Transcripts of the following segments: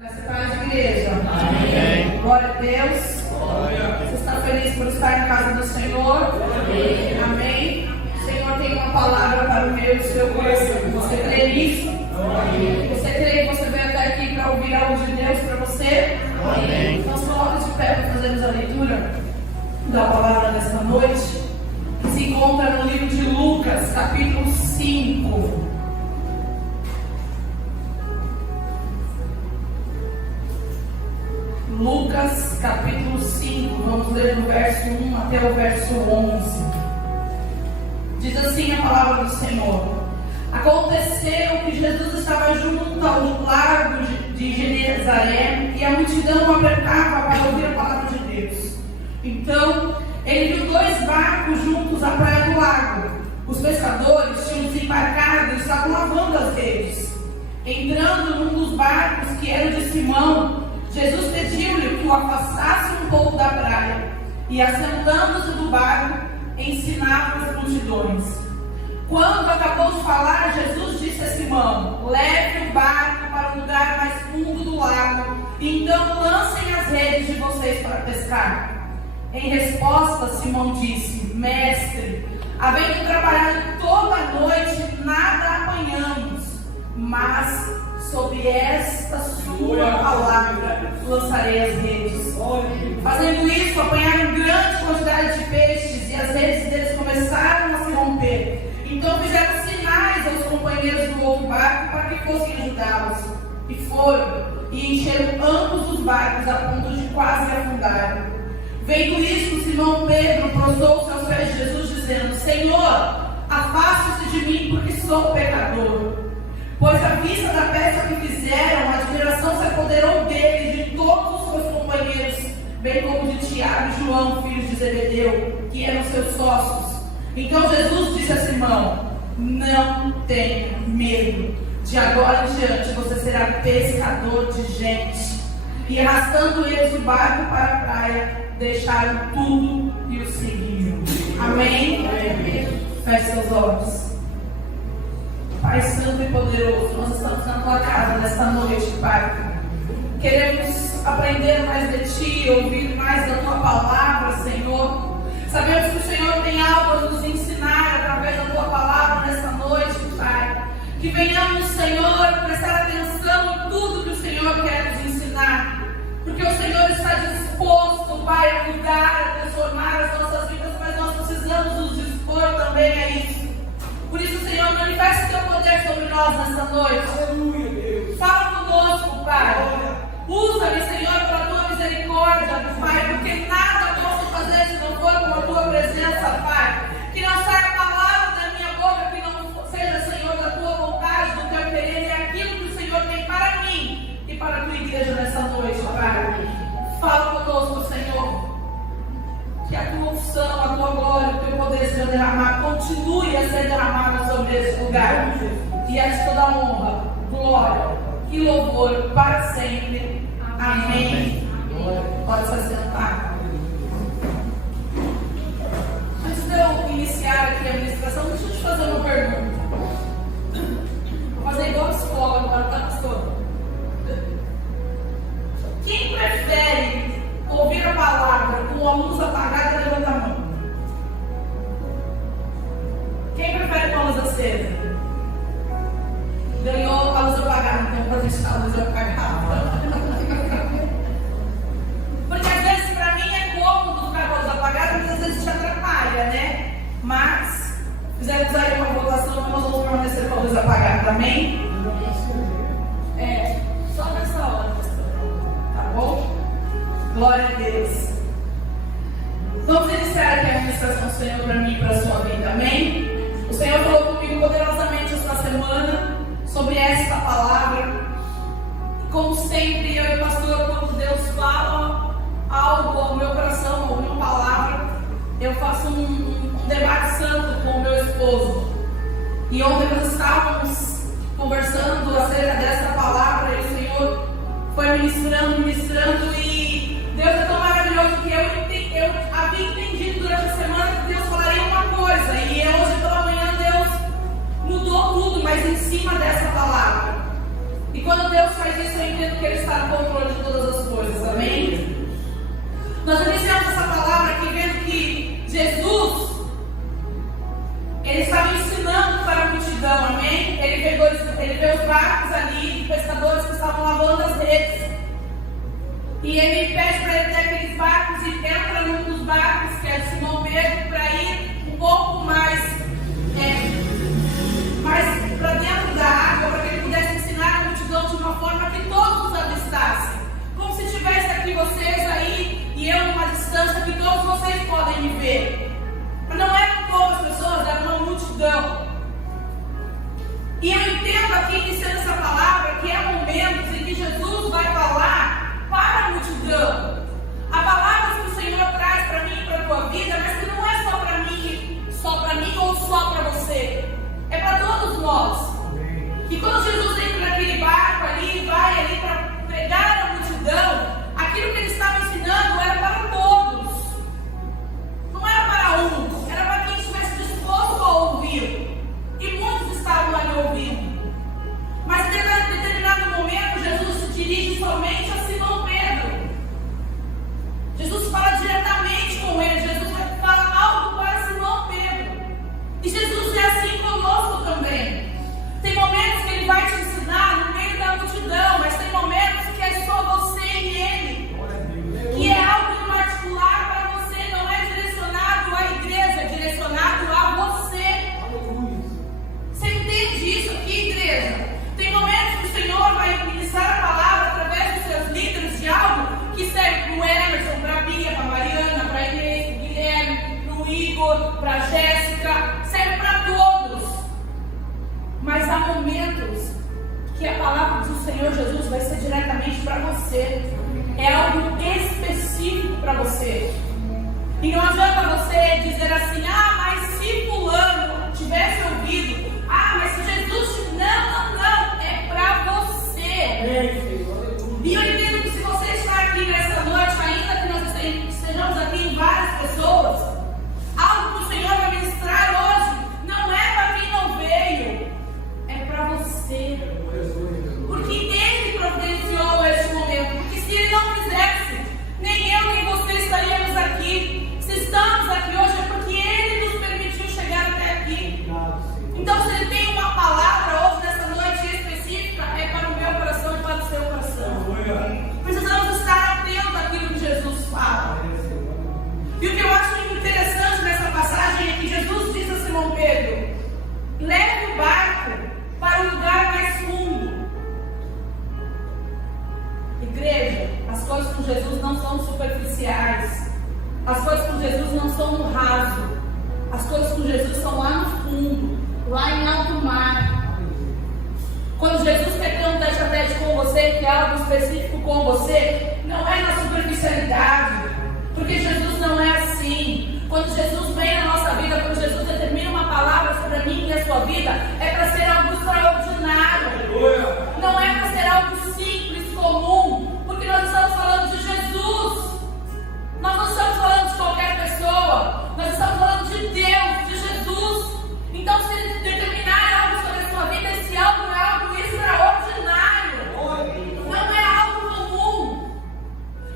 Graça e paz, igreja. Amém. Glória a Deus. Glória. Você está feliz por estar em casa do Senhor? Amém. Amém. O Senhor tem uma palavra para o meu e o seu coração. Você crê nisso? Amém. Você crê que você veio até aqui para ouvir algo de Deus para você? Amém. Então, se coloca de pé para fazermos a leitura da palavra desta noite, que se encontra no livro de Lucas, capítulo 5. Lucas capítulo 5, vamos ler do verso 1 até o verso 11. Diz assim a palavra do Senhor: Aconteceu que Jesus estava junto ao largo de Genezaré e a multidão o apertava para ouvir a palavra de Deus. Então ele viu dois barcos juntos à praia do lago. Os pescadores tinham desembarcado e estavam lavando as redes. Entrando num dos barcos, que era o de Simão, Jesus pediu-lhe que o afastasse um pouco da praia, e assentando-se do barco, ensinava as multidões. Quando acabou de falar, Jesus disse a Simão: leve o barco para o lugar mais fundo do lago, e então lancem as redes de vocês para pescar. Em resposta, Simão disse: Mestre, havendo trabalhado toda a noite, nada apanhamos, mas sob esta sua palavra lançarei as redes. Fazendo isso, apanharam grande quantidade de peixes, e as redes deles começaram a se romper. Então fizeram sinais aos companheiros do outro barco para que fossem ajudá-los. E foram, e encheram ambos os barcos a ponto de quase afundar. Vendo isso, Simão Pedro prostrou-se aos pés de Jesus, dizendo: Senhor, afaste-se de mim, porque sou pecador. Pois à vista da peça que fizeram, a admiração se apoderou dele e de todos os seus companheiros, bem como de Tiago e João, filhos de Zebedeu, que eram seus sócios. Então Jesus disse a Simão: não tenha medo, de agora em diante você será pescador de gente. E arrastando eles o barco para a praia, deixaram tudo e o seguiram. Amém? Amém. Feche seus olhos. Pai Santo e Poderoso, nós estamos na Tua casa nesta noite, Pai. Queremos aprender mais de Ti, ouvir mais da Tua palavra, Senhor. Sabemos que o Senhor tem algo a nos ensinar através da Tua palavra nesta noite, Pai. Que venhamos, Senhor, prestar atenção em tudo que o Senhor quer nos ensinar. Porque o Senhor está disposto, Pai, a mudar, a transformar as nossas vidas, mas nós precisamos nos dispor também a isso. Por isso, Senhor, manifesta o Teu poder sobre nós nesta noite. Aleluia, Deus. Fala conosco, Pai. Usa-me, Senhor, pela Tua misericórdia, Pai, porque nada posso fazer se não for com a Tua presença, Pai. Que não saia palavra da minha boca que não seja, Senhor, da Tua vontade, do Teu querer, é aquilo que o Senhor tem para mim e para a Tua igreja nesta noite, Pai. Fala conosco, Senhor. Que a Tua unção, a Tua glória, o Teu poder seja derramado, continue a ser derramado sobre esse lugar. E a Ti toda honra, glória e louvor para sempre. Amém. Pode se assentar. Antes de eu iniciar aqui a ministração, deixa eu te fazer uma pergunta. Vou fazer igual a escola agora, tá, pastor? Quem prefere ouvir a palavra com a luz apagada, levanta a mão. Quem prefere com a luz acesa? Ganhou a luz apagada, então pode deixar a luz apagada. Porque às vezes para mim é cômodo ficar com a luz apagada, mas às vezes te atrapalha, né? Mas fizemos aí uma votação, mas nós vamos permanecer com a luz apagada, amém? Só nessa hora, pastor. Tá bom? Glória a Deus. Vamos iniciar aqui a administração do Senhor para mim e para a sua vida, amém? O Senhor falou comigo poderosamente esta semana sobre esta palavra. Como sempre, eu e o pastor, quando Deus fala algo ao meu coração, ou uma palavra, eu faço um debate santo com o meu esposo. E ontem nós estávamos conversando acerca dessa palavra e o Senhor foi ministrando e Deus é tão maravilhoso que eu havia entendido durante a semana que Deus falaria uma coisa e hoje pela manhã Deus mudou tudo, mas em cima dessa palavra. E E quando Deus faz isso, eu entendo que Ele está no controle de todas as coisas, amém? Nós iniciamos essa palavra aqui vendo que Jesus, Ele estava ensinando para a multidão, amém? Ele vê os barcos ali, pescadores que estavam lavando as redes. E Ele pede para ele ter aqueles barcos e entra num dos barcos, que é de Simão Pedro, para ir um pouco mais para dentro da água, para que ele pudesse ensinar a multidão de uma forma que todos os avistassem. Como se tivesse aqui vocês aí e eu numa distância que todos vocês podem me ver. Não eram poucas pessoas, era uma multidão. E eu entendo aqui, iniciando essa palavra, que há momentos em que Jesus vai falar para a multidão. Há palavras que o Senhor traz para mim e para a tua vida, mas que não é só para mim ou só para você. É para todos nós. E quando Jesus entra naquele barco ali, vai ali para pregar a multidão, aquilo que ele estava ensinando era para todos. Não era para uns, era para quem estivesse disposto a ouvir. E muitos estavam ali ouvindo. Mas em determinado momento, Jesus se dirige somente a Simão Pedro. Jesus fala diretamente com ele. Jesus fala algo para Simão Pedro. E Jesus é assim conosco também. Tem momentos que Ele vai te ensinar no meio da multidão, mas tem momentos que é só você e Ele. Que é algo em particular para você, não é direcionado à igreja, é direcionado a você. Você entende isso aqui, igreja? Tem momentos que o Senhor vai ministrar a palavra através dos seus líderes de algo que serve para o Emerson, para a Bia, para a Mariana, para a Inês, para o Guilherme, para o Igor, para a Jéssica, serve para todos. Mas há momentos que a palavra do Senhor Jesus vai ser diretamente para você. É algo específico para você. E não adianta você dizer assim: ah, mas se fulano tivesse ouvido, ah, mas se Jesus... Não, é para você. E eu entendo que se você está aqui nessa noite, ainda que nós estejamos aqui em várias pessoas, algo que o Senhor vai ministrar hoje não é para quem não veio, é para você. Porque Ele providenciou este momento. Porque se Ele não fizesse, nem eu nem você estaríamos aqui. Se estamos aqui hoje é porque Ele nos permitiu chegar até aqui. Então, se Ele tem uma palavra hoje, nessa noite específica, é para o meu coração e para o seu coração. Precisamos estar atentos àquilo que Jesus fala. E o que eu acho interessante nessa passagem é que Jesus disse a Simão Pedro: leve o barco para um lugar mais fundo. Igreja, as coisas com Jesus não são superficiais. As coisas com Jesus não são no raso. As coisas com Jesus são lá no fundo, lá em alto mar. Quando Jesus quer ter um tete-a-tete com você, que é algo específico com você, não é na superficialidade, porque Jesus não é assim. Quando Jesus vem na nossa vida, quando Jesus determina uma palavra sobre a minha e a sua vida, é para ser algo extraordinário. Não é para ser algo simples, comum, porque nós estamos falando de Jesus. Nós não estamos falando de qualquer pessoa, nós estamos falando de Deus, de Jesus. Então, se Ele determinar algo sobre a sua vida, esse algo é algo extraordinário, não é algo comum.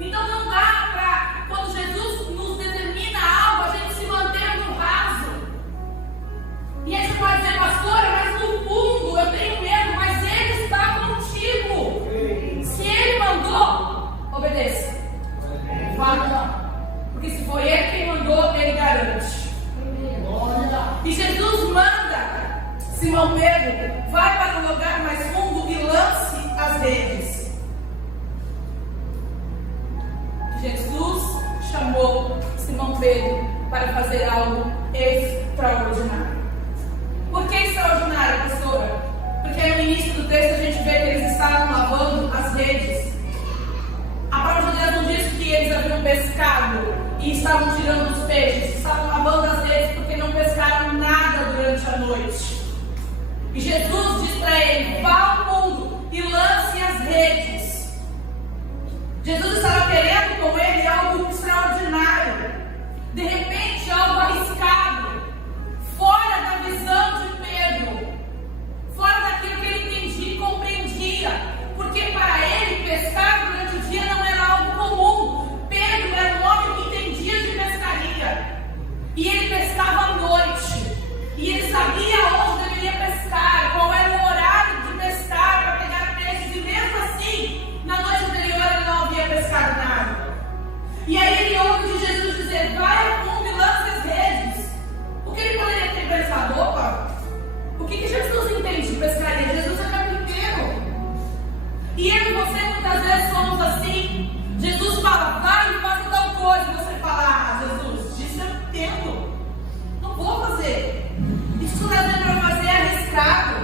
Então, não dá para, quando Jesus nos determina algo, a gente se manter no raso. E aí você pode dizer: pastora, mas no fundo eu tenho medo, mas Ele está contigo. Se Ele mandou, obedeça. Fala, porque se foi Ele quem mandou, Ele garante. E Jesus manda Simão Pedro: vai para o lugar mais fundo e lance as redes. Jesus chamou Simão Pedro para fazer algo extraordinário. Por que extraordinário, pastora? Porque no início do texto a gente vê que eles estavam lavando as redes. A palavra de Deus não diz que eles haviam pescado e estavam tirando os peixes. Estavam lavando as redes porque não pescaram nada durante a noite. E Jesus diz para ele: vá ao fundo e lance as redes. Jesus estava querendo com ele algo extraordinário. De repente, algo arriscado, fora da visão de Pedro, fora daquilo que ele entendia e compreendia. pescava à noite. E ele sabia onde deveria pescar, qual era o horário de pescar para pegar peixes. E mesmo assim, na noite anterior ele não havia pescado nada. E aí ele ouve de Jesus dizer: vai ao fundo e lance as redes. O que ele poderia ter pensado? Opa, o que Jesus entende de pescaria? Jesus é carpinteiro. E eu e você muitas vezes somos assim. Jesus fala: vai e faça tal coisa. E você fala: ah, Jesus, disso eu entendo, não vou fazer. Isso que está dizendo para fazer é arriscado.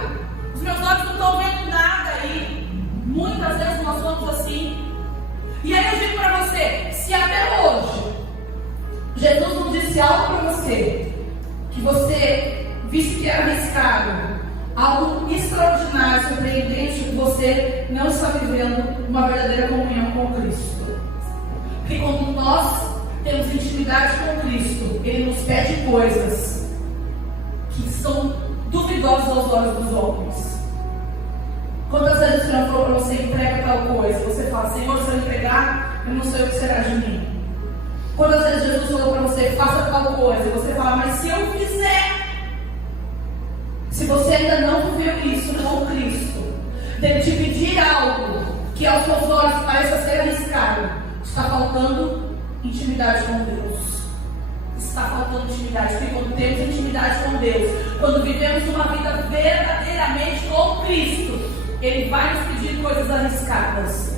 Os meus olhos não estão vendo nada aí. Muitas vezes nós somos assim. E aí eu digo para você: se até hoje Jesus não disse algo para você que você visse que era arriscado, algo extraordinário, surpreendente, que você não está vivendo uma verdadeira comunhão com Cristo. Porque quando nós temos intimidade com Cristo, Ele nos pede coisas que são duvidosas aos olhos dos homens. Quantas vezes o Senhor falou para você: entrega tal coisa? Você fala: Senhor, se eu entregar, eu não sei o que será de mim. Quantas vezes Jesus falou para você: faça tal coisa? E você fala: mas se eu fizer. Se você ainda não viveu isso com Cristo, dele te pedir algo que aos seus olhos pareça ser arriscado, está faltando intimidade com Deus. Está faltando intimidade. Porque quando temos intimidade com Deus, quando vivemos uma vida verdadeiramente com Cristo, Ele vai nos pedir coisas arriscadas.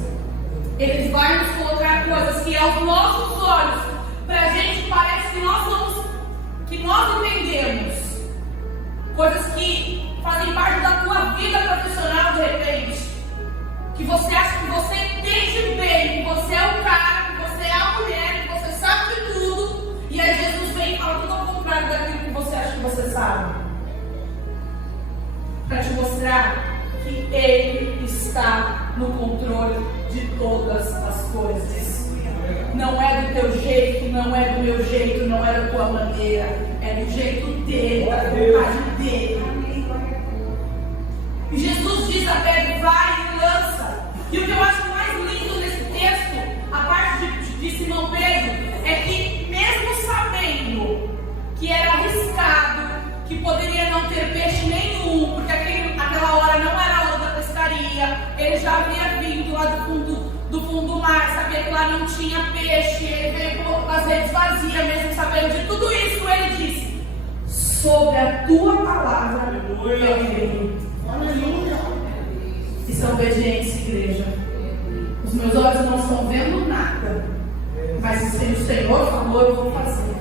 Ele vai nos colocar coisas que aos nossos olhos, para a gente parece que nós somos, que nós entendemos. Coisas que fazem parte da tua vida profissional de repente. Que você acha que você entende bem, que você é o cara, que você é a mulher, que você sabe de tudo. E aí Jesus vem e fala tudo ao contrário daquilo que você acha que você sabe. Para te mostrar que Ele está no controle de todas as coisas. Não é do teu jeito, não é do meu jeito, não é da tua maneira. É do jeito dele, da vontade dele. E Jesus diz a Pedro: vai e lança. E o que eu acho mais lindo nesse texto, a parte de Simão Pedro, é que mesmo sabendo que era arriscado, que poderia não ter peixe nenhum, porque aquela hora não era a hora da pescaria, ele já havia vindo lá do fundo do mar, sabia que lá não tinha peixe, ele veio com as redes vazias, mesmo sabendo de tudo isso, ele disse: sobre a tua palavra eu creio. Aleluia. Isso é obediência, igreja. Os meus olhos não estão vendo nada, mas se o Senhor falou, eu vou fazer.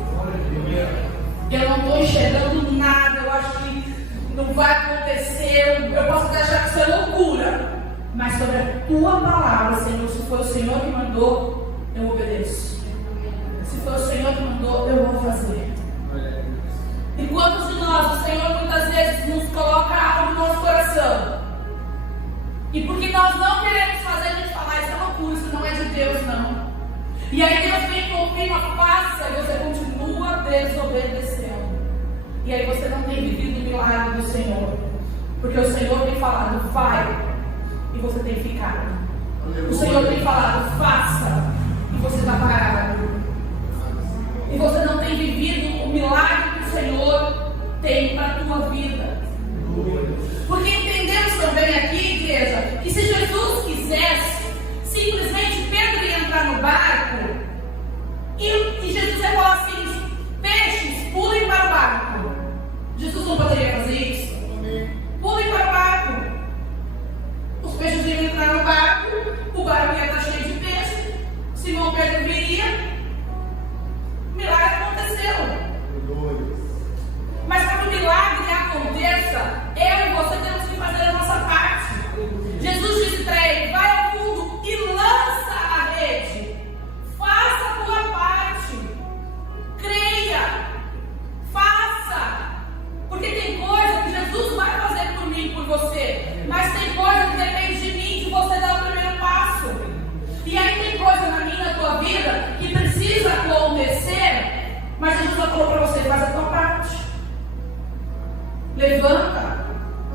Eu não estou enxergando nada, eu acho que não vai acontecer, eu posso até achar que isso é loucura, mas sobre a tua palavra, Senhor, se foi o Senhor que mandou, eu obedeço. Se foi o Senhor que mandou, eu vou fazer. E quantos de nós, o Senhor muitas vezes nos coloca algo no nosso coração, e porque nós não queremos fazer, a gente fala: isso é loucura, isso não é de Deus, não. E aí Deus vem e confirma: faça, e você continua desobedecendo. E aí você não tem vivido o milagre do Senhor, porque o Senhor tem falado: vai, e você tem ficado. O Senhor tem falado: faça, e você está parado. E você não tem vivido o milagre que o Senhor tem para a tua vida. Porque entendemos também aqui, igreja, que se Jesus quisesse, simplesmente Pedro ia entrar no barco e Jesus ia falar assim: peixes, pulem para o barco. Jesus não poderia fazer isso? Pulem para o barco. Os peixes iam entrar no barco, o barco ia estar cheio de peixe, Simão Pedro viria, o milagre aconteceu. Mas para que o milagre aconteça, eu e você temos que fazer a nossa parte. Jesus disse para ele: vai ao fundo e lança a rede. Faça a tua parte. Creia. Faça. Porque tem coisa que Jesus vai fazer por mim e por você, mas tem coisa que depende de mim, que você dá o primeiro passo. E aí tem coisa na minha, na tua vida, que precisa acontecer, mas Jesus falou para você: faz a tua parte. Levanta,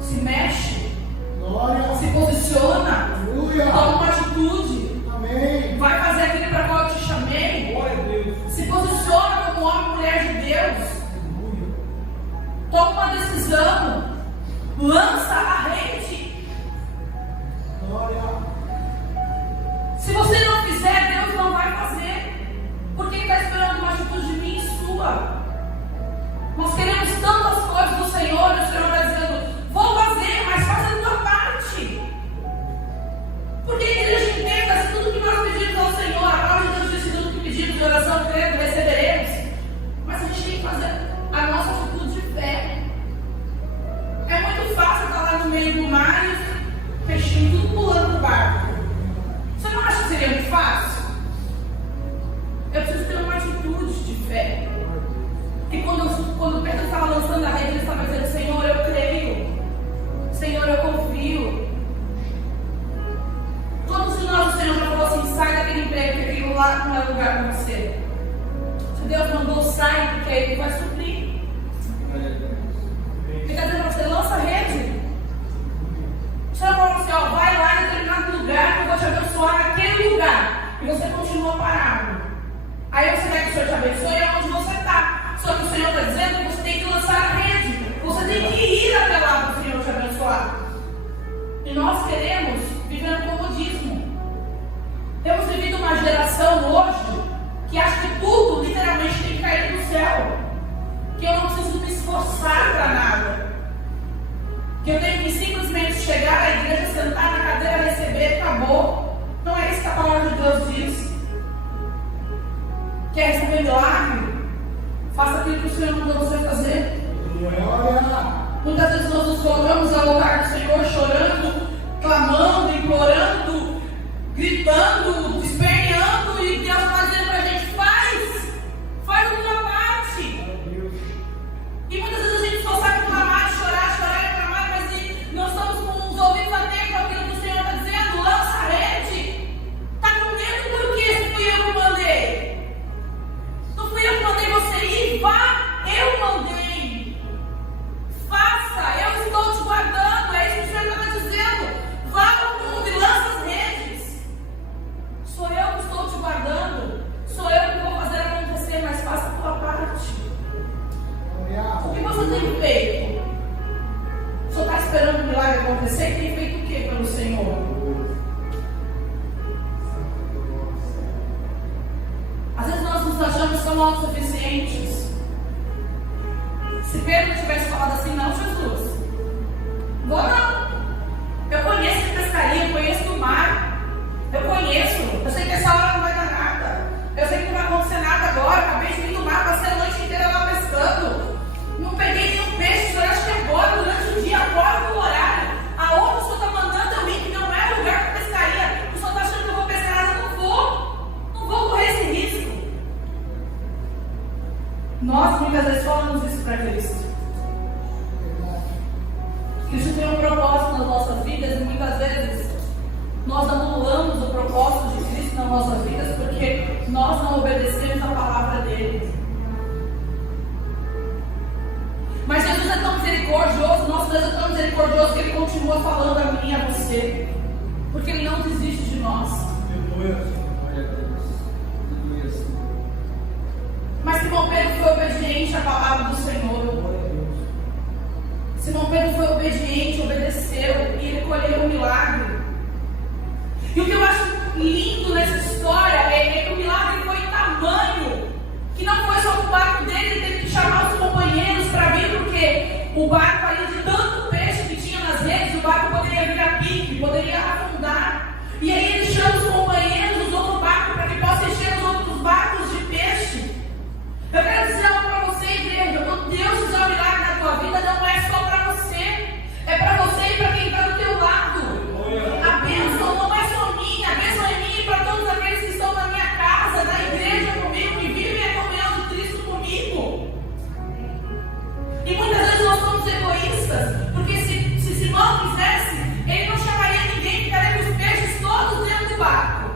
se mexe, Glória. se posiciona, Aleluia. toma uma atitude, Amém. vai fazer aquilo para qual eu te chamei, Glória a Deus. se posiciona como homem e mulher de Deus. lança a rede. Glória. Se você não fizer, Deus não vai fazer. Porque Ele está esperando uma atitude minha e sua. Nós queremos tantas coisas do Senhor, e o Senhor está dizendo: vou fazer, mas faz a tua parte. Porque a igreja entenda, se tudo que nós pedimos ao Senhor, a palavra de Deus diz que tudo que pedimos de oração, crendo, receberemos. Mas a gente tem que fazer a nossa atitude de fé. É muito fácil estar lá no meio do mar e os peixinhos tudo pulando no barco. Você não acha que seria muito fácil? Eu preciso ter uma atitude de fé. E quando Pedro estava lançando a rede, ele estava dizendo: Senhor, eu creio. Senhor, eu confio. Quantos de nós o Senhor já falou assim: sai daquele emprego, que aquilo lá não é lugar para você? Se Deus mandou, sai, porque Ele vai suprir. Ele está dizendo para você: lança a rede. O Senhor falou para você: ó, vai lá em determinado lugar, que eu vou te abençoar naquele lugar. E você continua parado. Aí você quer que o Senhor te abençoe onde você está. Só que o Senhor está dizendo que você tem que lançar a rede. Você tem que ir até lá para o Senhor te abençoar. E nós queremos viver no comodismo. Temos vivido uma geração hoje que acha que tudo literalmente tem que cair do céu. Que eu não preciso me esforçar para nada. Que eu tenho que simplesmente chegar à igreja, sentar na cadeira, receber, acabou. Não é isso que a palavra de Deus diz. Quer receber milagre? Faça aquilo que o Senhor mandou você fazer. Muitas vezes nós nos colocamos ao lugar do Senhor chorando, clamando, implorando, gritando, esperneando, e Deus está dizendo para a gente: faz a tua parte. E muitas vezes a gente só sabe clamar, chorar e clamar, mas não estamos com os ouvidos atentos àquilo que o Senhor está dizendo. Lança a rede. Está com medo por quê? Se fui eu que mandei. Não fui eu que mandei você ir, vá, eu mandei. Faça, eu estou te guardando. É isso que o Senhor está dizendo. Vá para o mundo e lança as redes. Sou eu que estou te guardando. Sou eu que vou fazer acontecer, mas faça a tua parte. O que você tem feito? O Senhor está esperando um milagre acontecer? Tem feito o que pelo Senhor? Às vezes nós nos achamos tão autossuficientes. Se Pedro tivesse falado assim: não, Jesus, vou não. Eu conheço de pescaria, eu conheço do mar. Eu sei que essa hora não vai dar nada. Eu sei que não vai acontecer nada agora. Acabei de vir do mar, passei a noite inteira lá pescando. Não peguei nenhum peixe. O Senhor acha que agora, durante o dia, agora no horário, aonde o Senhor está mandando eu ir, que não é lugar para pescaria. O Senhor está achando que eu vou pescar, eu não vou correr esse risco. Nós muitas vezes falamos isso para Cristo. Cristo tem um propósito nas nossas vidas e muitas vezes nós anulamos o propósito de Cristo nas nossas vidas porque nós não obedecemos a palavra dele. Mas Jesus é tão misericordioso, nosso Deus é tão misericordioso que Ele continua falando a mim e a você, porque Ele não desiste de nós. Mas Simão Pedro foi obediente à palavra do Senhor. Simão Pedro foi obediente, obedeceu e ele colheu um milagre. E o que eu acho lindo nessa história é que o milagre foi tamanho que não foi só o barco dele, ele teve que chamar os companheiros para vir, porque o barco ali, de tanto peixe que tinha nas redes, o barco poderia vir a pique, poderia afundar. E aí ele chama os companheiros dos outros barcos para que possam encher os outros barcos de peixe. Eu quero dizer algo para você, igreja: quando Deus fizer um milagre na tua vida, não é só para você, é para você e para quem está do teu lado. A bênção não é só minha, a bênção é minha e para todos aqueles que estão na minha casa, na igreja comigo, que vivem a comunhão de Cristo comigo. E muitas vezes nós somos egoístas, porque se Simão quisesse, ele não chamaria ninguém, ficaria com os peixes todos dentro do barco,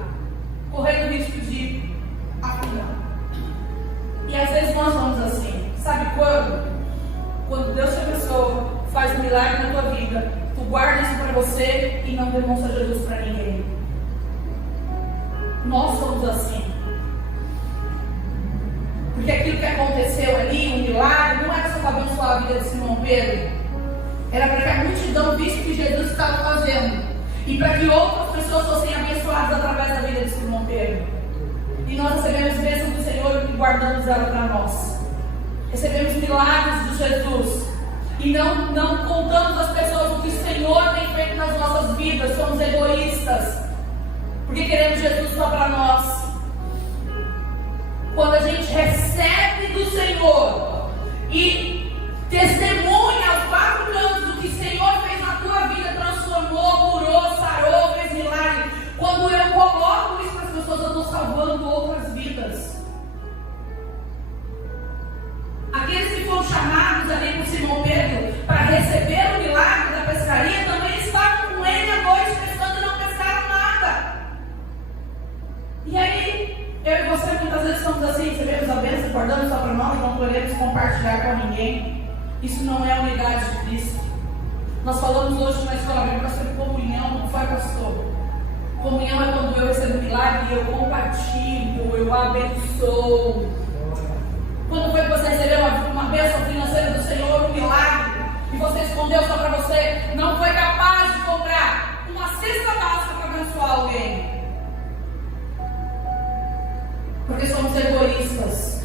correndo risco de afundar. E às vezes nós vamos assim, sabe quando? Quando Deus te abençoa, faz um milagre na tua vida, tu guarda isso para você e não demonstra Jesus para ninguém. Nós somos assim. Porque aquilo que aconteceu ali, um milagre, não era só para abençoar a vida de Simão Pedro. Era para que a multidão visse o que Jesus estava fazendo. E para que outras pessoas fossem abençoadas através da vida de Simão Pedro. E nós recebemos bênçãos do Senhor e guardamos ela para nós. Recebemos milagres de Jesus. E não contamos às pessoas o que o Senhor tem feito nas nossas vidas. Somos egoístas. Porque queremos Jesus só para nós. Quando a gente recebe do Senhor e testemunha aos 4 cantos do que o Senhor fez na tua vida, transformou, curou, sarou, fez milagre. Quando eu coloco isso para as pessoas, eu estou salvando outras vidas. Aqueles que foram chamados ali por Simão Pedro para receber o milagre da pescaria também estavam com ele à noite pescando e não pescaram nada. E aí, eu e você muitas vezes estamos assim, recebemos a bênção, guardamos só para nós, não queremos compartilhar com ninguém. Isso não é a unidade de Cristo. Nós falamos hoje na escola bíblica sobre comunhão, não foi, pastor? Comunhão é quando eu recebo um milagre e eu compartilho, eu abençoo. Quando foi que você recebeu uma bênção financeira do Senhor, um milagre, e você escondeu só para você, não foi capaz de comprar uma cesta básica para abençoar alguém? Porque somos egoístas,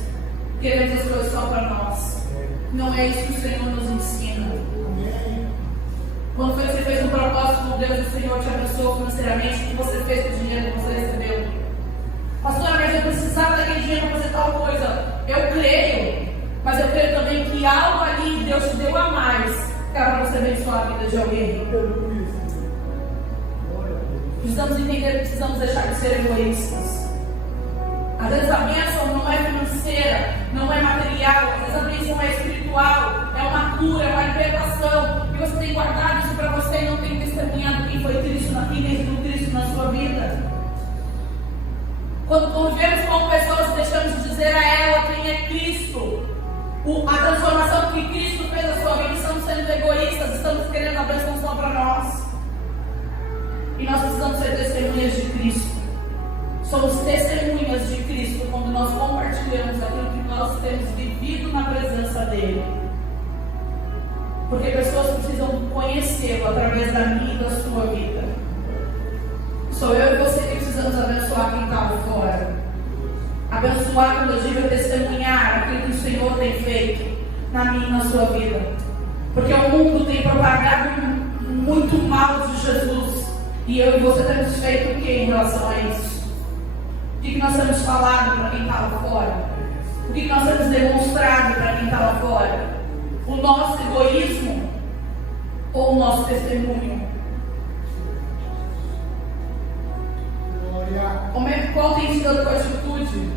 queremos as coisas só para nós. Não é isso que o Senhor nos ensina. Quando você fez um propósito com Deus, o Senhor te abençoou financeiramente, o que você fez com o dinheiro que você recebeu? Pastora, mas eu precisava daquele dinheiro para fazer tal coisa. Eu creio, mas eu creio também que algo ali Deus te deu a mais, que era para você abençoar a vida de alguém. Precisamos entender que precisamos deixar de ser egoístas. Às vezes a bênção não é financeira, não é material, às vezes a bênção é espiritual, é uma cura, é uma libertação. E você tem guardado isso para você e não tem testemunhado quem foi Cristo na sua vida. Quando convivemos com pessoas, deixamos de dizer a ela quem é Cristo. A transformação que Cristo fez na sua vida, estamos sendo egoístas, estamos querendo a bênção só para nós. E nós precisamos ser testemunhas de Cristo. Somos testemunhas de Cristo quando nós compartilhamos aquilo que nós temos vivido na presença dEle. Porque pessoas precisam conhecê-lo através da minha e da sua vida. Sou eu e você que precisamos abençoar quem está lá fora. Abençoar, quando eu digo, testemunhar aquilo que o Senhor tem feito na minha e na sua vida. Porque o mundo tem propagado muito mal de Jesus. E eu e você temos feito o que em relação a isso? O que nós temos falado para quem está lá fora? O que nós temos demonstrado para quem está lá fora? O nosso egoísmo ou o nosso testemunho? Qual tem sido a tua atitude?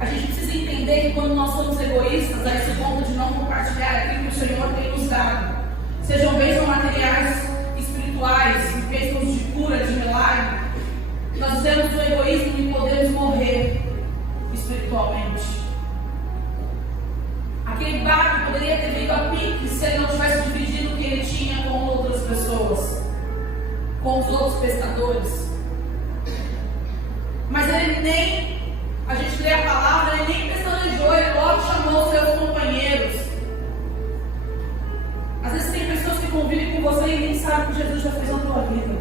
A gente precisa entender que quando nós somos egoístas, a esse ponto de não compartilhar aquilo que o Senhor tem nos dado, sejam bênçãos materiais, espirituais, bênçãos de cura, de milagre, nós temos o egoísmo e podemos morrer espiritualmente. Aquele barco poderia ter vindo a pique se ele não tivesse dividido o que ele tinha com outras pessoas, com os outros pescadores. Mas ele nem, a gente lê a palavra, ele nem pestanejou, ele logo chamou os seus companheiros. Às vezes tem pessoas que convivem com você e nem sabem o que Jesus já fez na tua vida.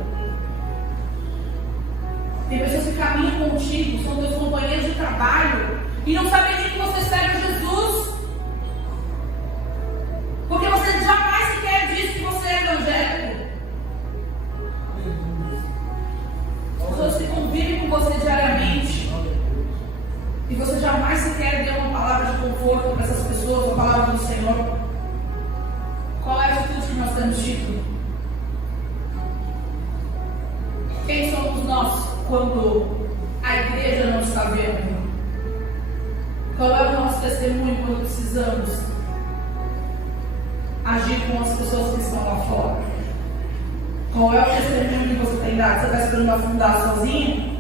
Tem pessoas que caminham contigo, são teus companheiros de trabalho e não sabem nem que você serve a Jesus. Porque você jamais sequer diz que você é evangélico. Pessoas que convivem com você diariamente e você jamais sequer deu uma palavra de conforto para essas pessoas, uma palavra do Senhor. Qual é a atitude que nós temos tido? Quem somos nós quando a igreja não está vendo? Qual é o nosso testemunho quando precisamos agir com as pessoas que estão lá fora? Qual é o testemunho que você tem dado? Você está esperando afundar sozinho?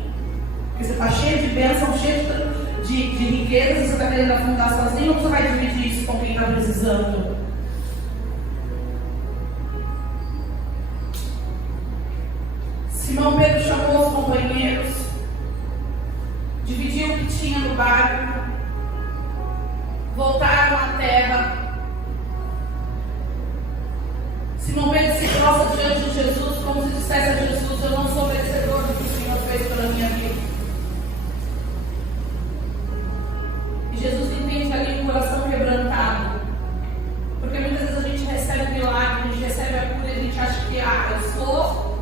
Porque você está cheio de bênção, cheio de riquezas, e você está querendo afundar sozinho, ou você vai dividir isso com quem está precisando? Simão Pedro chamou os companheiros, dividiu o que tinha no barco, voltaram à terra. Simão Pedro se prostra diante de Jesus, como se dissesse a Jesus: eu não sou merecedor do que o Senhor fez pela minha vida. E Jesus entende ali um coração quebrantado. Porque muitas vezes a gente recebe um milagre, a gente recebe a cura e a gente acha que eu sou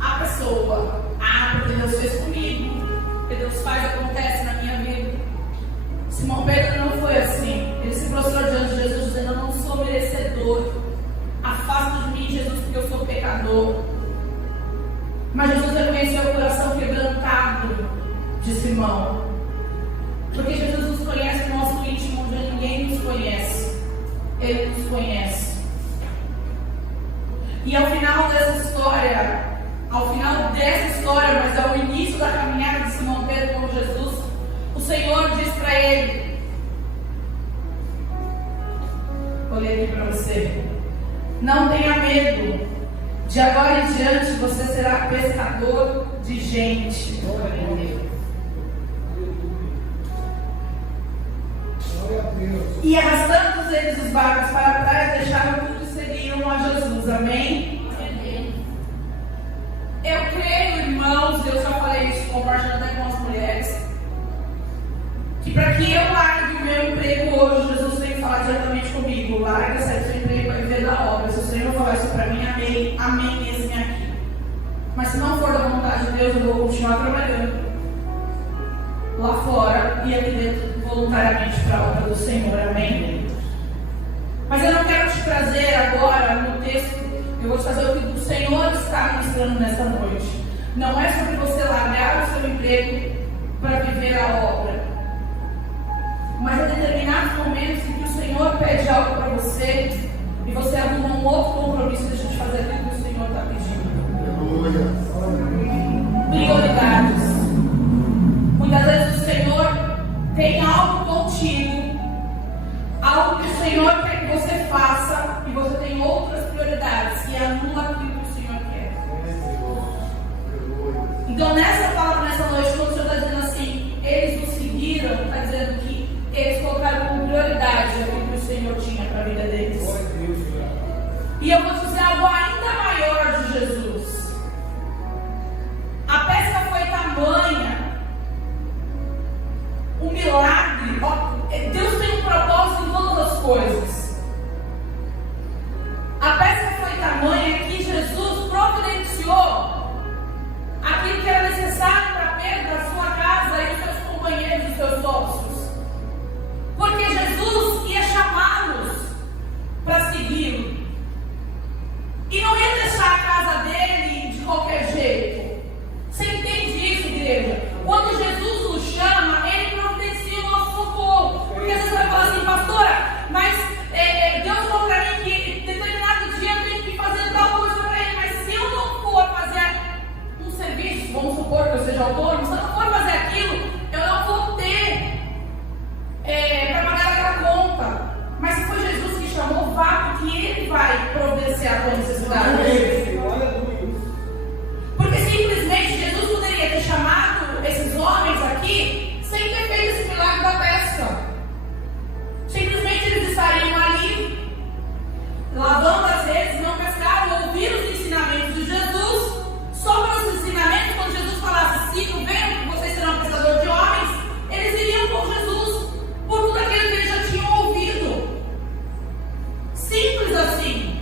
a pessoa. Porque Deus fez comigo, porque Deus faz, acontece na minha vida. Simão Pedro não foi assim. Ele se prostrou diante de Jesus dizendo: eu não sou merecedor. Afasta de mim, Jesus, porque eu sou pecador. Mas Jesus reconheceu o coração quebrantado de Simão. Porque Jesus nos conhece no nosso íntimo, onde ninguém nos conhece. Ele nos conhece. E ao final dessa história, mas ao início da caminhada de Simão Pedro com Jesus, o Senhor diz para ele: olhei aqui para você, não tenha medo, de agora em diante você será pescador de gente. E arrastando eles os barcos para trás, deixaram tudo e seguiram a Jesus. Amém? Eu creio, irmãos, eu já falei isso, compartilhando até com as mulheres, que para que eu largue o meu emprego hoje, Jesus tem que falar diretamente comigo: larga, sai do seu emprego e vai viver da obra. Se o Senhor falar isso para mim, amém, amém, esse aqui. Mas se não for da vontade de Deus, eu vou continuar trabalhando lá fora e aqui dentro voluntariamente para a obra do Senhor, amém? Mas eu não quero te trazer agora no texto, eu vou te fazer o que o Senhor está ministrando nessa noite. Não é sobre você largar o seu emprego para viver a obra, mas em determinados momentos em que o Senhor pede algo para você e você arruma um outro compromisso de a gente fazer aquilo que o Senhor está pedindo. Prioridades. Muitas vezes o Senhor tem algo contigo, algo que o Senhor quer que você faça, e você tem outras prioridades e anula aquilo que o Senhor quer. Então nessa palavra, nessa noite, quando o Senhor está dizendo assim, eles o seguiram, está dizendo que eles colocaram como prioridade aquilo que o Senhor tinha para a vida deles. E eu vou te dizer algo ainda maior de Jesus. A pesca foi tamanha, um milagre. Deus tem um propósito em todas as coisas. A pesca foi tamanha que Jesus providenciou aquilo que era necessário para Pedro, da sua casa e dos seus companheiros, dos seus sócios. Porque Jesus ia chamá-los para segui-lo. E não ia deixar a casa dele de qualquer jeito. Você entende isso, igreja? Quando Jesus nos chama, ele providencia o nosso socorro. Porque às vezes você vai falar assim: pastora, mas Deus falou para mim que determinado dia eu tenho que fazer tal coisa para ele. Mas se eu não for fazer um serviço, vamos supor que eu seja autônomo, se eu não for fazer aquilo, eu não vou ter para pagar aquela conta. Mas se foi Jesus que chamou, vá, porque ele vai providenciar a tua necessidade. Porque simplesmente Jesus poderia ter chamado esses homens aqui sem ter feito esse milagre da pesca. Simplesmente eles estariam ali, lavando as redes, não pescaram, ouviram os ensinamentos de Jesus. Só pelos ensinamentos, quando Jesus falasse: sigam, venham, que vocês serão pescadores de homens, eles iriam com Jesus, por tudo aquilo que eles já tinham ouvido. Simples assim.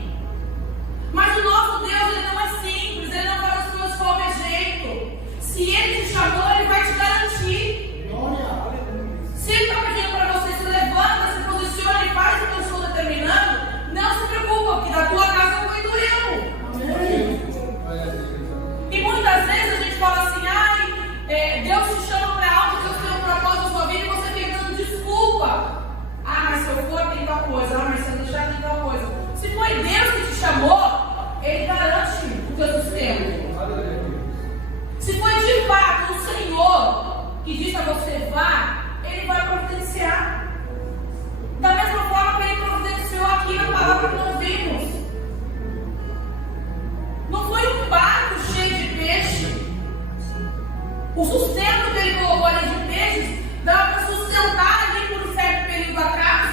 Mas o nosso Deus, ele não é simples, ele não faz as coisas de qualquer jeito. Se ele te chamou, ele vai te garantir. Se ele está pedindo para você, se levanta, se posiciona e faz o que eu estou determinando, não se preocupa, porque da tua casa eu cuido eu. E muitas vezes a gente fala assim: Deus te chama para algo, Deus tem um propósito na sua vida, e você fica dando desculpa. Mas se eu for, tem tal coisa. Mas se eu deixar, tem tal coisa. Se foi Deus que te chamou, ele garante o teu sustento. Se foi de fato o Senhor que disse a você: vá, ele vai providenciar. Da mesma forma que ele providenciou aqui na palavra que nós vimos. Não foi um barco cheio de peixe. O sustento que ele colocou ali de peixes dava para sustentar ali por um certo período atrás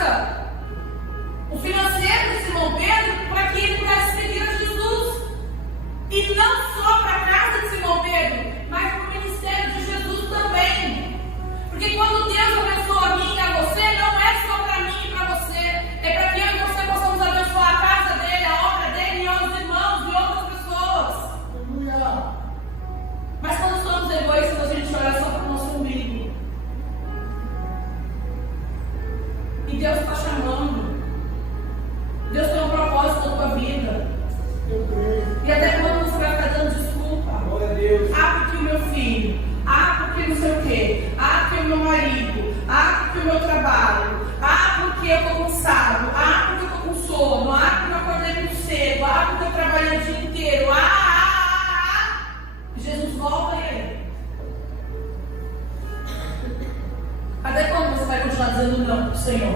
Senhor.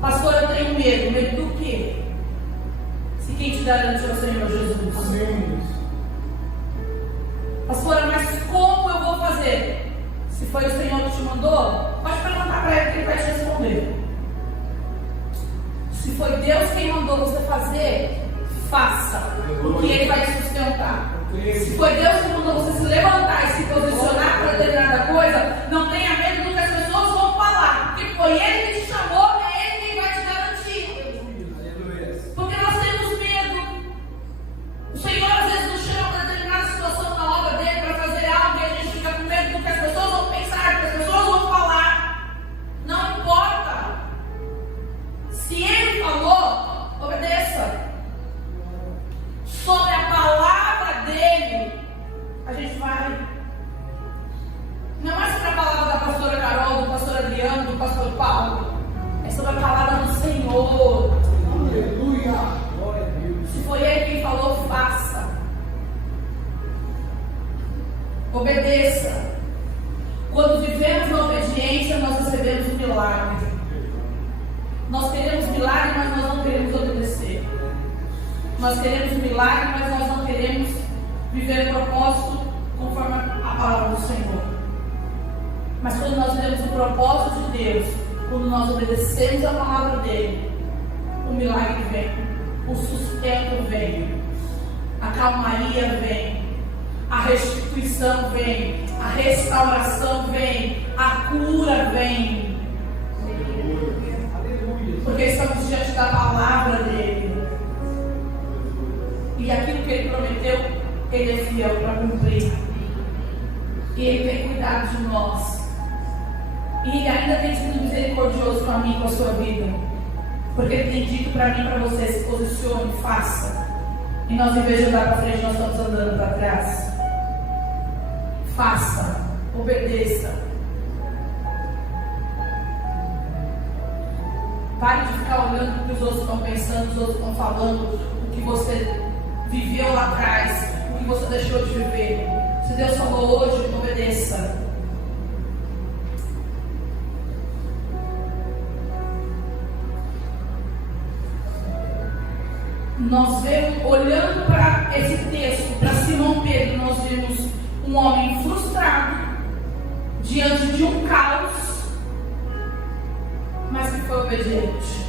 Pastor, eu tenho medo. Medo do quê? Se quem te garante é o Senhor Jesus. Amém. Pastora, mas como eu vou fazer? Se foi o Senhor que te mandou, pode perguntar para ele que ele vai te responder. Se foi Deus quem mandou você fazer, faça, porque Ele vai te sustentar. Se foi Deus que mandou você se levantar e se posicionar para determinada coisa, não tenha medo do que as pessoas vão falar, porque foi Ele que te chamou, é Ele quem vai te garantir. Porque nós temos medo. O Senhor às vezes nos chama para determinada situação na obra dele, para fazer algo, e a gente fica com medo do que as pessoas vão pensar, do que as pessoas vão falar. Não importa. Se Ele falou, obedeça. Sobre a palavra dele, a gente vai. Não é sobre a palavra da pastora Carol, do pastor Adriano, do pastor Paulo. É sobre a palavra do Senhor. Aleluia. Glória a Deus. Se foi Ele quem falou, faça. Obedeça. Quando vivemos na obediência, nós recebemos um milagre. Nós queremos milagre, mas nós não queremos obedecer. Nós queremos milagre, mas nós não queremos viver o propósito conforme a palavra do Senhor. Mas quando nós vivemos o propósito de Deus, quando nós obedecemos a palavra dele, o milagre vem, o sustento vem, a calmaria vem, a restituição vem, a restauração vem, a cura vem. Porque estamos diante da palavra dele. E aquilo que ele prometeu, ele é fiel para cumprir. E ele tem cuidado de nós. E ele ainda tem sido misericordioso com a mim, com a sua vida. Porque ele tem dito para mim e para você: se posicione, faça. E nós, em vez de andar para frente, nós estamos andando para trás. Faça, obedeça. Pare de ficar olhando o que os outros estão pensando, os outros estão falando, o que você viveu lá atrás, o que você deixou de viver. Se Deus falou hoje, obedeça. Nós vemos, olhando para esse texto, para Simão Pedro, nós vemos um homem frustrado diante de um caos, mas que foi obediente.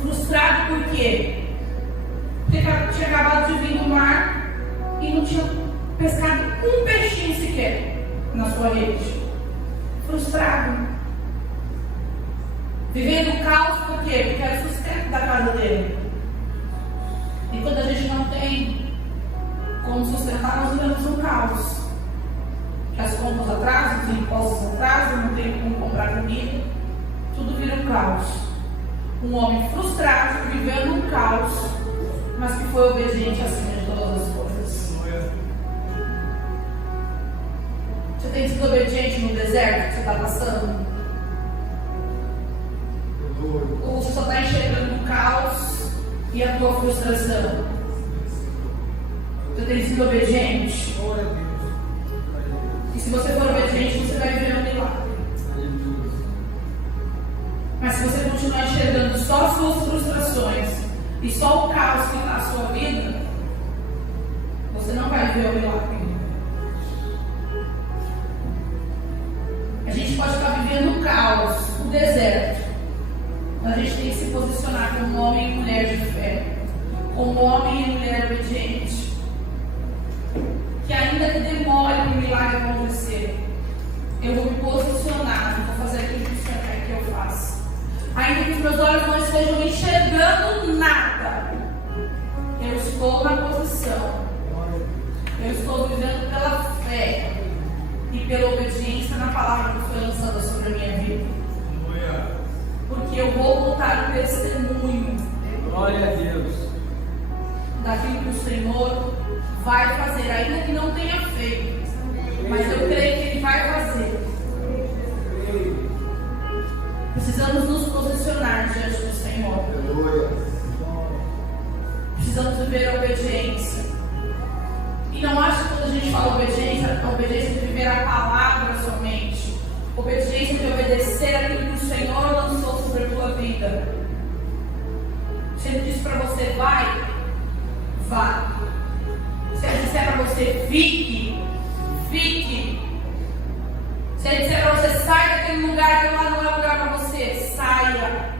Frustrado por quê? Porque tinha acabado de vir do mar e não tinha pescado um peixinho sequer na sua rede. Frustrado. Vivendo o caos por quê? Porque era o sustento da casa dele. E quando a gente não tem como sustentar, nós vivemos um caos. As contas atrasam, os impostos atrasam, não tem como comprar comida. Tudo vira um caos. Um homem frustrado, vivendo um caos, mas que foi obediente acima de todas as coisas. Você tem sido obediente no deserto que você está passando? Ou você só está enxergando o caos e a tua frustração? Você tem sido obediente? E se você for obediente, você vai viver um milagre. Mas se você continuar enxergando só as suas frustrações e só o caos que está na sua vida, você não vai viver o milagre. A gente pode estar vivendo o caos, o deserto, mas a gente tem que se posicionar como homem e mulher de fé, como homem e mulher obediente, que ainda que demore para o milagre acontecer, eu vou me posicionar, eu vou fazer aquilo que o Senhor quer que eu faça. Ainda que os meus olhos não estejam enxergando nada, eu estou na posição, eu estou vivendo pela fé e pela obediência na palavra que foi lançada sobre a minha vida. Porque eu vou contar o testemunho. Glória a Deus. Daquilo que o Senhor vai fazer, ainda que não tenha feito, mas eu creio que Ele vai fazer. Precisamos nos posicionar diante do Senhor. Precisamos viver a obediência. E não acho que quando a a gente fala obediência, a obediência de viver a palavra somente. Obediência de obedecer aquilo que o Senhor lançou sobre a tua vida. Se Ele disse para você, vai, vá. Se Ele disser para você, fique, fique. Se Ele disser para você, sai daquele lugar que lá não é lugar para você, saia.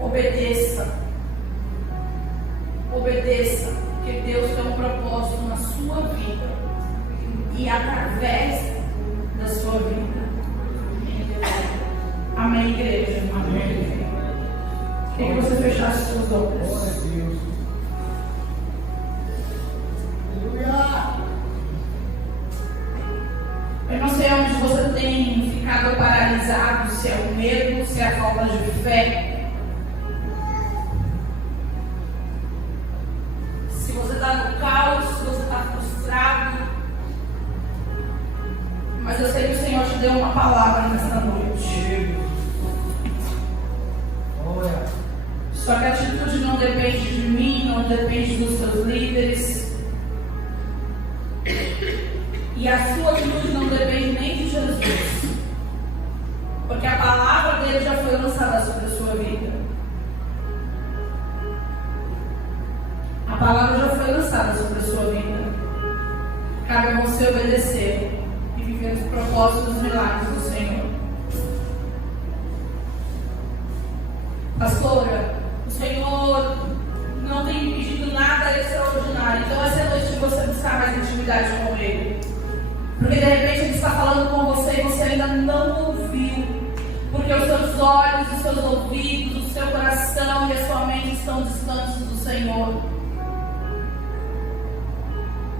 Obedeça. Obedeça, porque Deus tem um propósito na sua vida e através da sua vida. Amém, igreja? Amém. Queria que você fechasse seus olhos. Eu não sei onde você tem ficado paralisado, se é o medo, se é a falta de fé. Se você está no caos, se você está frustrado. Mas eu sei que o Senhor te deu uma palavra nesta noite. Só que a atitude não depende de mim, não depende dos seus líderes. E a sua atitude não depende nem de Jesus. Porque a palavra dele já foi lançada sobre a sua vida. A palavra já foi lançada sobre a sua vida. Cabe a você obedecer e viver os propósitos e os milagres do Senhor. Pastora, o Senhor não tem pedido nada extraordinário. Então essa é a noite de você buscar mais intimidade com Ele. Porque de repente Ele está falando com você e você ainda não ouviu. Porque os seus olhos, os seus ouvidos, o seu coração e a sua mente estão distantes do Senhor.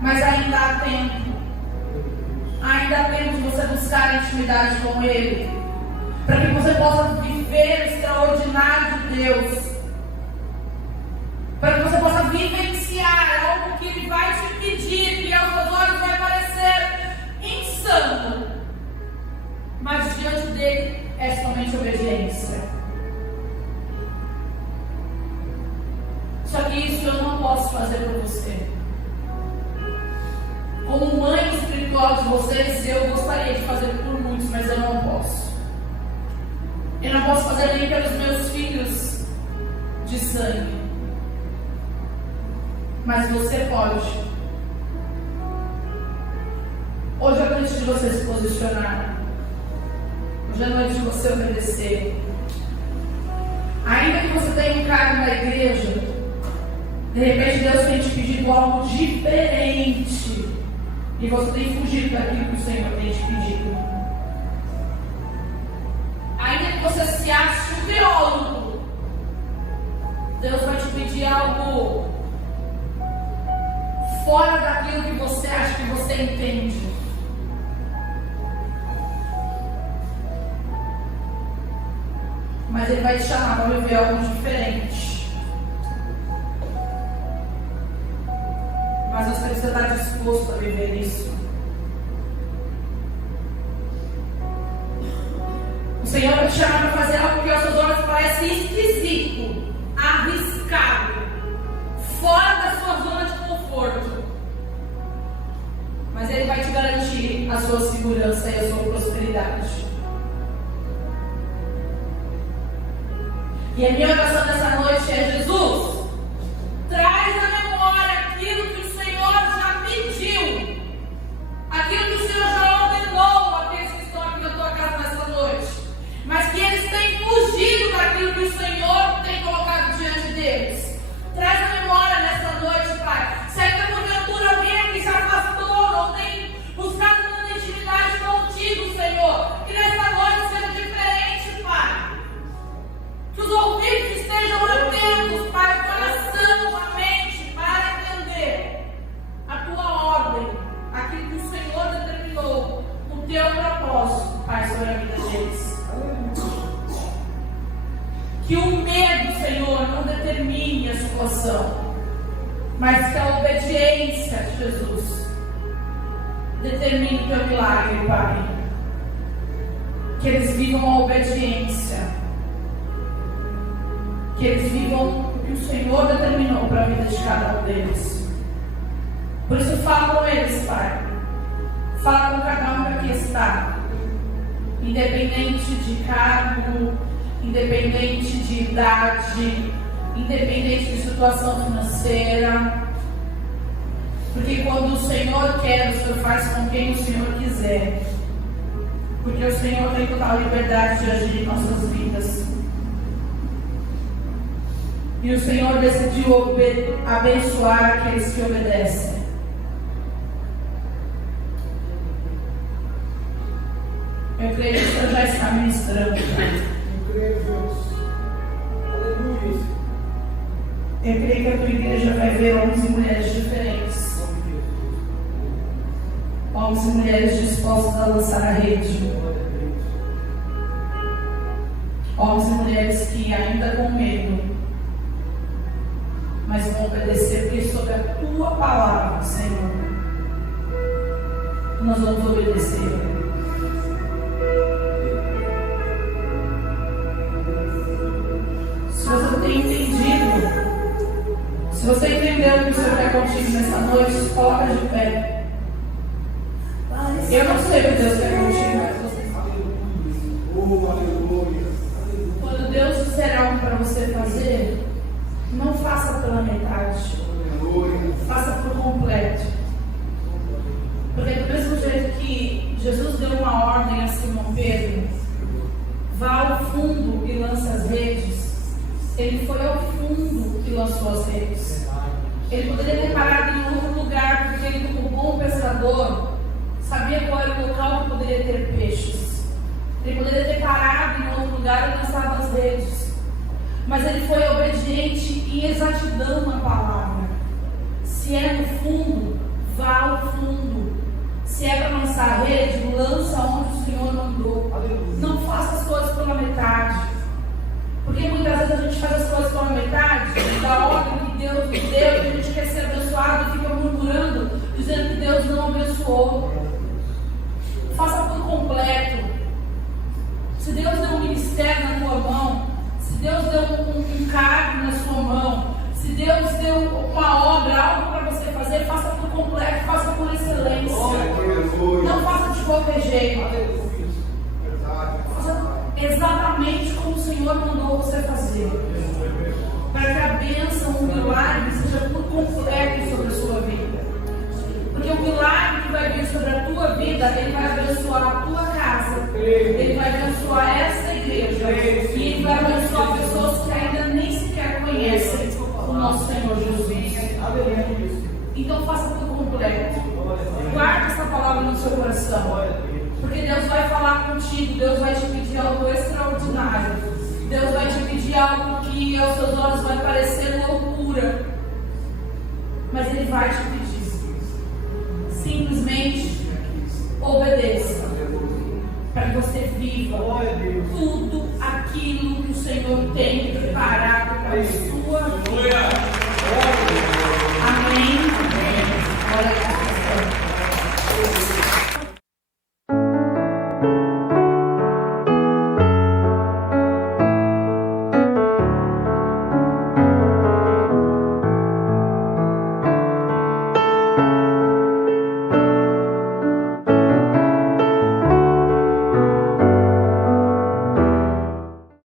Mas ainda há tempo. Ainda há tempo de você buscar a intimidade com Ele. Para que você possa viver o extraordinário de Deus. Para que você possa vivenciar algo que Ele vai te pedir, que aos seus olhos vai parecer insano. Mas diante dele é somente obediência. Só que isso eu não posso fazer por você. Como mãe espiritual de vocês, eu gostaria de fazer por muitos, mas eu não posso. Eu não posso fazer nem pelos meus filhos de sangue. Mas você pode. Hoje é noite de você se posicionar. Hoje é noite de você obedecer. Ainda que você tenha um cargo na igreja, de repente Deus tem te pedido algo diferente. E você tem fugido daquilo que o Senhor tem te pedido. Ainda que você se ache um teólogo, Deus vai te pedir algo fora daquilo que você acha que você entende. Mas Ele vai te chamar para viver algo diferente. Mas você precisa estar disposto a viver isso. O Senhor vai te chamar para fazer algo que aos seus olhos parece esquisito, arriscado, fora da sua zona de conforto. Mas Ele vai te garantir a sua segurança e a sua prosperidade. E a minha oração nessa noite é: Jesus, traz à memória aquilo que o Senhor já pediu, aquilo que o Senhor já ordenou àqueles que estão aqui na tua casa nessa noite, mas que eles têm fugido daquilo que o Senhor tem colocado diante deles. Traz à memória nessa noite, Pai. Se ainda porventura alguém aqui se afastou, não tem buscado tanta intimidade contigo, Senhor, que nessa noite seja diferente, Pai. Que os ouvidos estejam atentos, Pai, o coração, a mente, para entender a tua ordem, aquilo que o Senhor determinou, o teu propósito, Pai, sobre a vida deles. Que o medo, Senhor, não determine a situação, mas que a obediência de Jesus determine o teu milagre, Pai. Que eles vivam a obediência. Que eles vivam o que o Senhor determinou para a vida de cada um deles. Por isso fala com eles, Pai. Fala com cada um que aqui está. Independente de cargo, independente de idade, independente de situação financeira. Porque quando o Senhor quer, o Senhor faz com quem o Senhor quiser. Porque o Senhor tem total liberdade de agir em nossas vidas. E o Senhor decidiu abençoar aqueles que obedecem. Eu creio que o Senhor já está ministrando. Eu creio, Deus. Aleluia. Eu creio que a tua igreja vai ver homens e mulheres diferentes. Homens e mulheres dispostos a lançar a rede. Homens e mulheres que ainda com medo, mas vão obedecer, porque sobre a tua palavra, Senhor, nós vamos obedecer. Se você tem entendido, se você entendeu o que o Senhor quer contigo nessa noite, coloca de pé. Eu não sei o que Deus quer contigo, mas você fala. Quando Deus disser algo para você fazer, não faça pela metade, faça por completo. Porque do mesmo jeito que Jesus deu uma ordem a Simão Pedro, vá ao fundo e lance as redes, ele foi ao fundo e lançou as redes. Ele poderia ter parado em outro lugar, porque ele, como bom pescador, sabia qual era o local que poderia ter peixes. Ele poderia ter parado em outro lugar e lançado as redes. Mas ele foi obediente e exatidão na palavra. Se é no fundo, vá ao fundo. Se é para lançar a rede, lança onde o Senhor mandou. Não faça as coisas pela metade. Porque muitas vezes a gente faz as coisas pela metade, da ordem que Deus nos deu, e a gente quer ser abençoado e fica murmurando, dizendo que Deus não abençoou. Faça por completo. Se Deus deu um ministério na tua mão, se Deus deu um cargo na sua mão, se Deus deu uma obra, algo para você fazer, faça por completo, faça por excelência. Não faça de qualquer jeito. Faça exatamente como o Senhor mandou você fazer. Para que a bênção, o milagre seja por completo sobre a sua vida. Porque o milagre que vai vir sobre a tua vida, ele vai abençoar a tua casa, ele vai abençoar essa igreja, e ele vai abençoar pessoas que ainda nem sequer conhecem o nosso Senhor Jesus. Então faça por completo. Guarde essa palavra no seu coração. Porque Deus vai falar contigo, Deus vai te pedir algo extraordinário. Deus vai te pedir algo que aos seus olhos vai parecer loucura. Mas Ele vai te pedir. Simplesmente obedeça. Para que você viva tudo aquilo que o Senhor tem preparado para você.